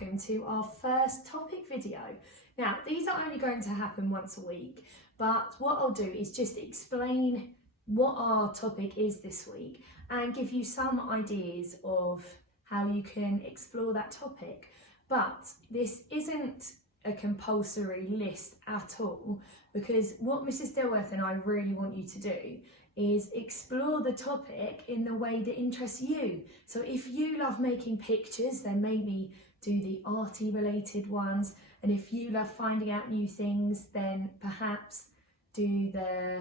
welcome to our first topic video. Now, these are only going to happen once a week, but what I'll do is just explain what our topic is this week and give you some ideas of how you can explore that topic. But this isn't a compulsory list at all, because what Mrs. Dilworth and I really want you to do is explore the topic in the way that interests you. So if you love making pictures, then maybe do the arty related ones. And if you love finding out new things, then perhaps do the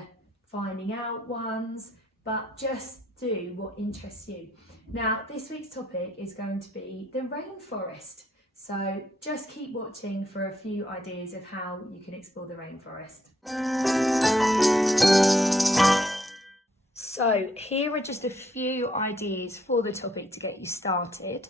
finding out ones, but just do what interests you. Now, this week's topic is going to be the rainforest. So just keep watching for a few ideas of how you can explore the rainforest. So here are just a few ideas for the topic to get you started.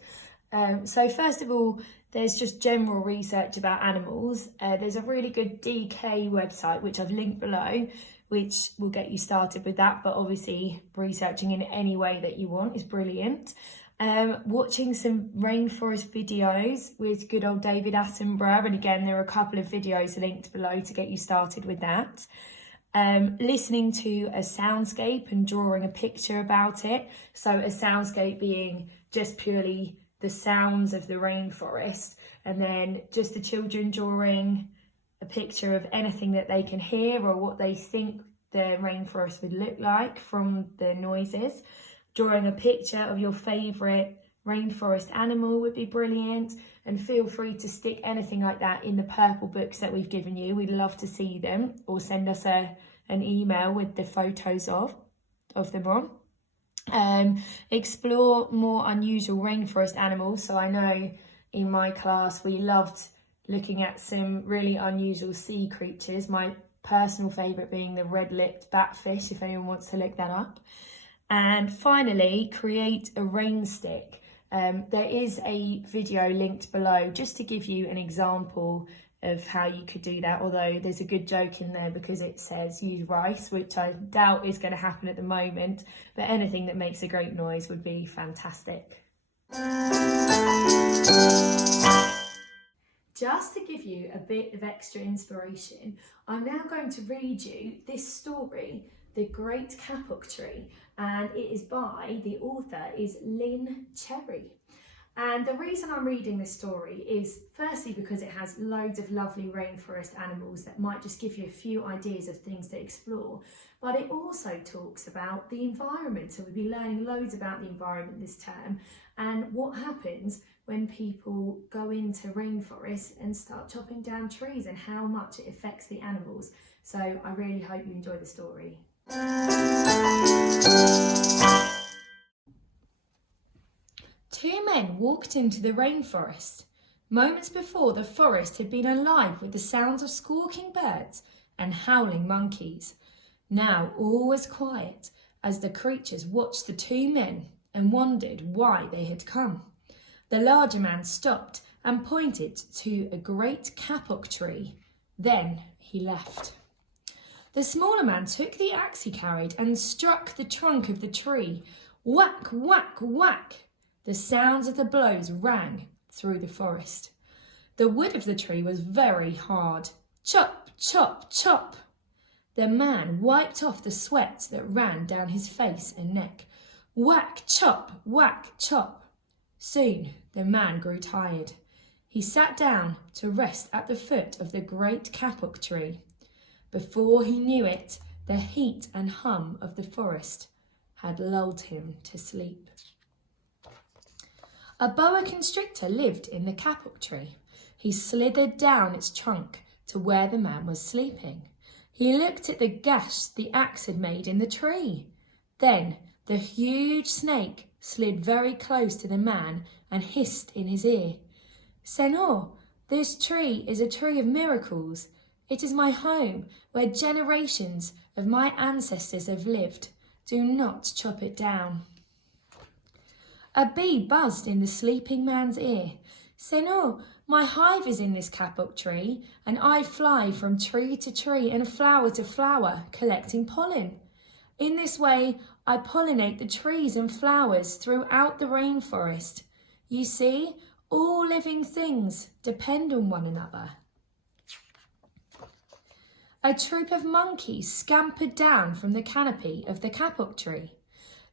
So first of all, there's just general research about animals. There's a really good DK website, which I've linked below, which will get you started with that. But obviously researching in any way that you want is brilliant. Watching some rainforest videos with good old David Attenborough. And again, there are a couple of videos linked below to get you started with that. Listening to a soundscape and drawing a picture about it. So a soundscape being just purely the sounds of the rainforest, and then just the children drawing a picture of anything that they can hear or what they think the rainforest would look like from the noises. Drawing a picture of your favourite rainforest animal would be brilliant, and feel free to stick anything like that in the purple books that we've given you. We'd love to see them, or send us an email with the photos of them on. Explore more unusual rainforest animals. So I know in my class we loved looking at some really unusual sea creatures, my personal favourite being the red-lipped batfish, if anyone wants to look that up. And finally, create a rainstick. There is a video linked below just to give you an example of how you could do that, although there's a good joke in there because it says use rice, which I doubt is going to happen at the moment, but anything that makes a great noise would be fantastic. Just to give you a bit of extra inspiration, I'm now going to read you this story, The Great Kapok Tree, and it is by, the author is Lynn Cherry. And the reason I'm reading this story is firstly because it has loads of lovely rainforest animals that might just give you a few ideas of things to explore, but it also talks about the environment. So we'll be learning loads about the environment this term and what happens when people go into rainforests and start chopping down trees and how much it affects the animals. So I really hope you enjoy the story. Two men walked into the rainforest. Moments before, the forest had been alive with the sounds of squawking birds and howling monkeys. Now all was quiet as the creatures watched the two men and wondered why they had come. The larger man stopped and pointed to a great kapok tree. Then he left. The smaller man took the axe he carried and struck the trunk of the tree. Whack, whack, whack! The sounds of the blows rang through the forest. The wood of the tree was very hard. Chop, chop, chop! The man wiped off the sweat that ran down his face and neck. Whack, chop, whack, chop! Soon the man grew tired. He sat down to rest at the foot of the great kapok tree. Before he knew it, the heat and hum of the forest had lulled him to sleep. A boa constrictor lived in the kapok tree. He slithered down its trunk to where the man was sleeping. He looked at the gash the axe had made in the tree. Then the huge snake slid very close to the man and hissed in his ear. Senor, this tree is a tree of miracles. It is my home where generations of my ancestors have lived. Do not chop it down. A bee buzzed in the sleeping man's ear. Senor, my hive is in this kapok tree, and I fly from tree to tree and flower to flower, collecting pollen. In this way, I pollinate the trees and flowers throughout the rainforest. You see, All living things depend on one another. A troop of monkeys scampered down from the canopy of the kapok tree.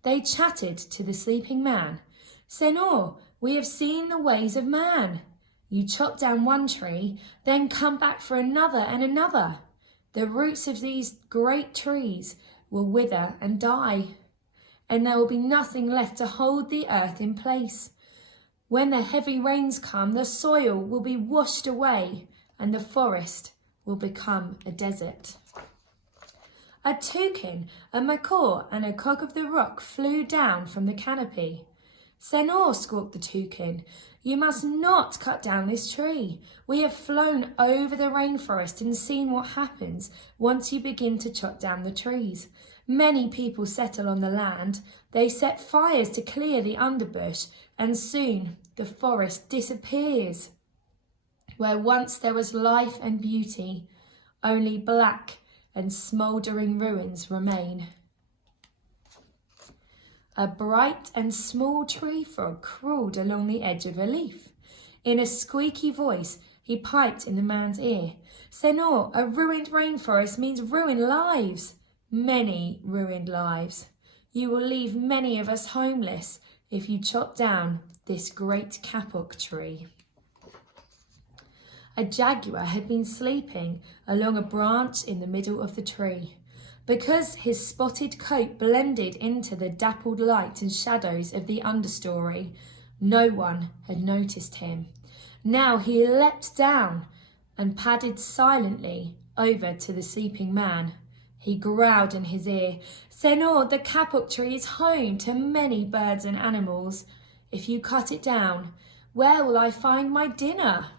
They chattered to the sleeping man. "Senor, we have seen the ways of man. You chop down one tree, then come back for another and another. The roots of these great trees will wither and die, and there will be nothing left to hold the earth in place. When the heavy rains come, the soil will be washed away, and the forest will become a desert." A toucan, a macaw, and a cock of the rock flew down from the canopy. "Senor," squawked the toucan, "you must not cut down this tree. We have flown over the rainforest and seen what happens once you begin to chop down the trees. Many people settle on the land. They set fires to clear the underbush, and soon the forest disappears. Where once there was life and beauty, only black and smouldering ruins remain." A bright and small tree frog crawled along the edge of a leaf. In a squeaky voice, he piped in the man's ear. "Senor, a ruined rainforest means ruined lives. Many ruined lives. You will leave many of us homeless if you chop down this great kapok tree." A jaguar had been sleeping along a branch in the middle of the tree. Because his spotted coat blended into the dappled light and shadows of the understory, no one had noticed him. Now he leapt down and padded silently over to the sleeping man. He growled in his ear, "Senor, the kapok tree is home to many birds and animals. If you cut it down, where will I find my dinner?"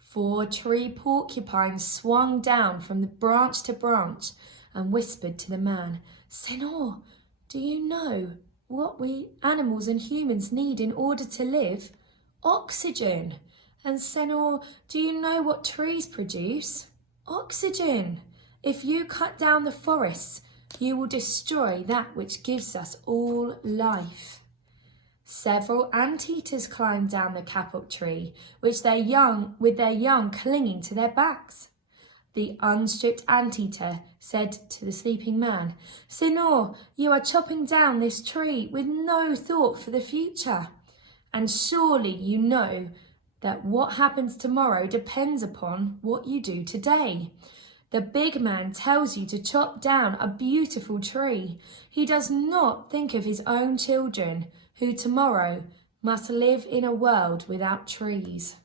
4 tree porcupines swung down from the branch to branch and whispered to the man, "Senor, do you know what we animals and humans need in order to live? Oxygen. And Senor, do you know what trees produce? Oxygen. If you cut down the forests, you will destroy that which gives us all life." Several anteaters climbed down the kapok tree, with their young clinging to their backs. The unstripped anteater said to the sleeping man, "Senor, you are chopping down this tree with no thought for the future. And surely you know that what happens tomorrow depends upon what you do today. The big man tells you to chop down a beautiful tree. He does not think of his own children, who tomorrow must live in a world without trees."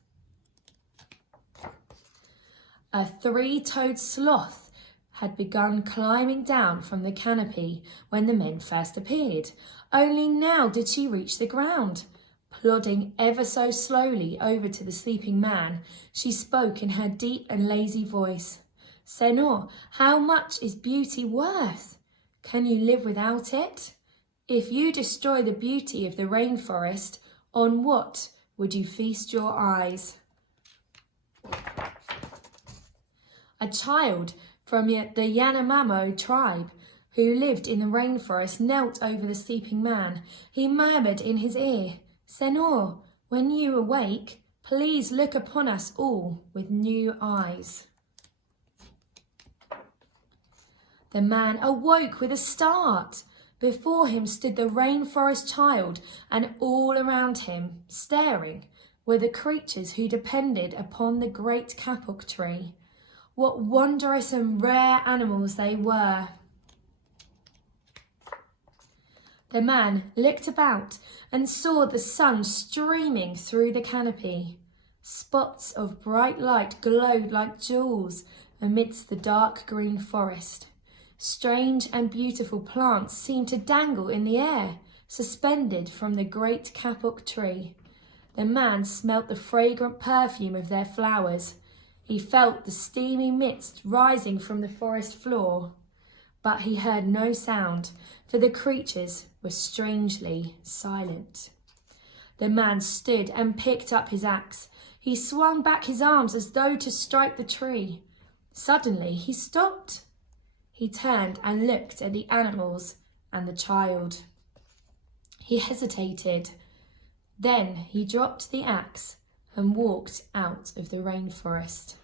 A 3-toed sloth had begun climbing down from the canopy when the men first appeared. Only now did she reach the ground. Plodding ever so slowly over to the sleeping man, she spoke in her deep and lazy voice. "Senor, how much is beauty worth? Can you live without it? If you destroy the beauty of the rainforest, on what would you feast your eyes?" A child from the Yanomamo tribe who lived in the rainforest knelt over the sleeping man. He murmured in his ear, "Senor, when you awake, please look upon us all with new eyes." The man awoke with a start. Before him stood the rainforest child, and all around him, staring, were the creatures who depended upon the great kapok tree. What wondrous and rare animals they were! The man looked about and saw the sun streaming through the canopy. Spots of bright light glowed like jewels amidst the dark green forest. Strange and beautiful plants seemed to dangle in the air, suspended from the great kapok tree. The man smelt the fragrant perfume of their flowers. He felt the steamy mist rising from the forest floor. But he heard no sound, for the creatures were strangely silent. The man stood and picked up his axe. He swung back his arms as though to strike the tree. Suddenly he stopped. He turned and looked at the animals and the child. He hesitated. Then he dropped the axe and walked out of the rainforest.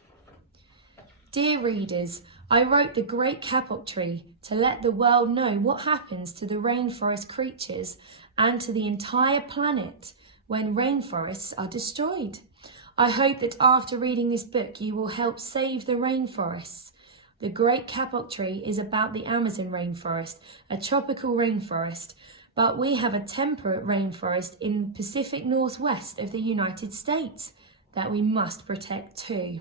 Dear readers, I wrote The Great Kapok Tree to let the world know what happens to the rainforest creatures and to the entire planet when rainforests are destroyed. I hope that after reading this book you will help save the rainforests. The Great Kapok Tree is about the Amazon rainforest, a tropical rainforest, but we have a temperate rainforest in the Pacific Northwest of the United States that we must protect too.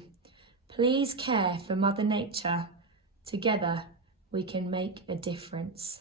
Please care for Mother Nature. Together we can make a difference.